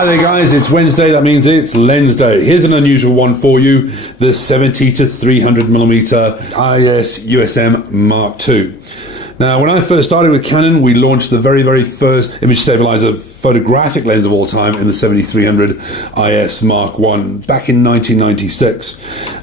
Hi there guys, it's Wednesday, that means it's Lensday. Here's an unusual one for you, the 70 to 300mm IS USM MKII. Now, when I first started with Canon, we launched the very first image stabilizer photographic lens of all time in the 70-300 IS Mark I back in 1996.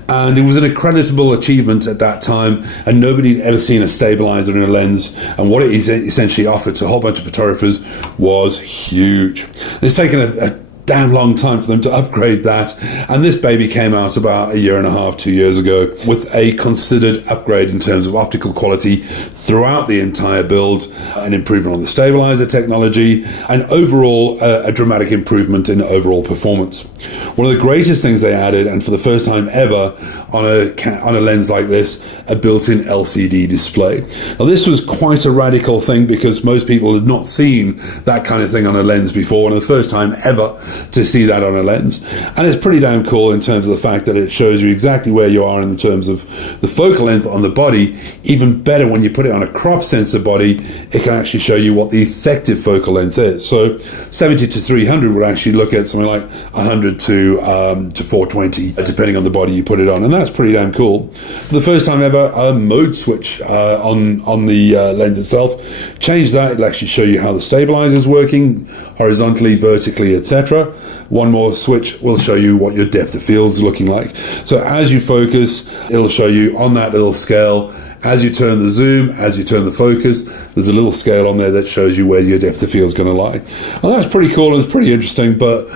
And it was an incredible achievement at that time, and nobody had ever seen a stabilizer in a lens, and what it essentially offered to a whole bunch of photographers was huge. It's taken a damn long time for them to upgrade that, and this baby came out about a year and a half, 2 years ago, with a considered upgrade in terms of optical quality throughout the entire build, an improvement on the stabilizer technology, and overall a dramatic improvement in overall performance. One of the greatest things they added, and for the first time ever on a lens like this, a built-in LCD display. Now this was quite a radical thing because most people had not seen that kind of thing on a lens before, and the first time ever to see that on a lens. And it's pretty damn cool in terms of the fact that it shows you exactly where you are in terms of the focal length on the body. Even better, when you put it on a crop sensor body, it can actually show you what the effective focal length is. So 70 to 300 would actually look at something like 100 to 420, depending on the body you put it on, and that's pretty damn cool. For the first time ever, a mode switch on the lens itself. Change that, it'll actually show you how the stabilizer is working, horizontally, vertically, etc. One more switch will show you what your depth of field is looking like. So as you focus, it'll show you on that little scale. As you turn the zoom, as you turn the focus, there's a little scale on there that shows you where your depth of field is going to lie. And that's pretty cool and it's pretty interesting, but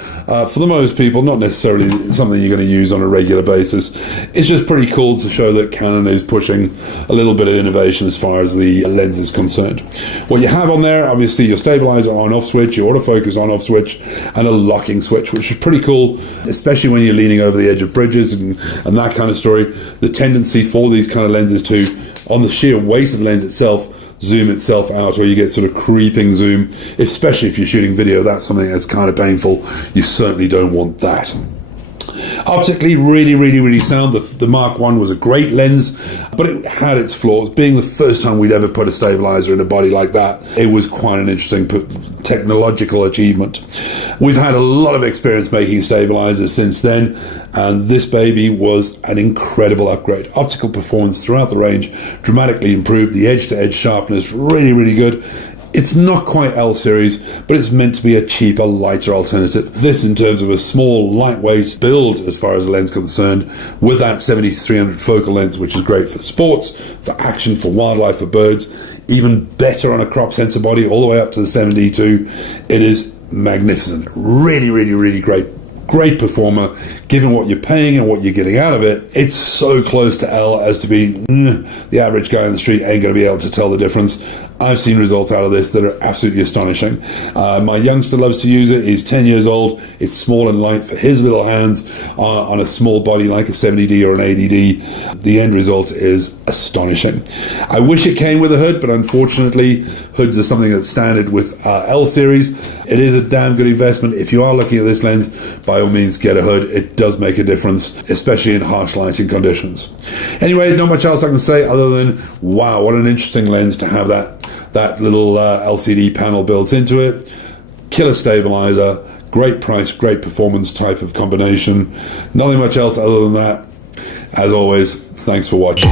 for the most people, not necessarily something you're going to use on a regular basis. It's just pretty cool to show that Canon is pushing a little bit of innovation as far as the lens is concerned. What you have on there, obviously your stabilizer on-off switch, your autofocus on-off switch, and a locking switch, which is pretty cool, especially when you're leaning over the edge of bridges and that kind of story. The tendency for these kind of lenses to, on the sheer weight of the lens itself, zoom itself out, or you get sort of creeping zoom, especially if you're shooting video. That's something that's kind of painful. You certainly don't want that. Optically, really sound. The Mark I was a great lens, but it had its flaws. Being the first time we'd ever put a stabilizer in a body like that, it was quite an interesting technological achievement. We've had a lot of experience making stabilizers since then, and this baby was an incredible upgrade. Optical performance throughout the range dramatically improved. The edge-to-edge sharpness, really good. It's not quite L series, but it's meant to be a cheaper, lighter alternative. This in terms of a small, lightweight build as far as the lens is concerned, with that 70 to 300 focal length, which is great for sports, for action, for wildlife, for birds. Even better on a crop sensor body, all the way up to the 72. It is magnificent. Really great. Great performer, given what you're paying and what you're getting out of it. It's so close to L as to be, the average guy on the street ain't going to be able to tell the difference. I've seen results out of this that are absolutely astonishing. My youngster loves to use it. He's 10 years old. It's small and light for his little hands on a small body like a 70D or an 80D. The end result is astonishing. I wish it came with a hood, but unfortunately, hoods are something that's standard with L series. It is a damn good investment. If you are looking at this lens, by all means, get a hood. It does make a difference, especially in harsh lighting conditions. Anyway, not much else I can say other than, wow, what an interesting lens to have that little LCD panel built into it. Killer stabilizer, great price, great performance type of combination. Nothing much else other than that. As always, thanks for watching.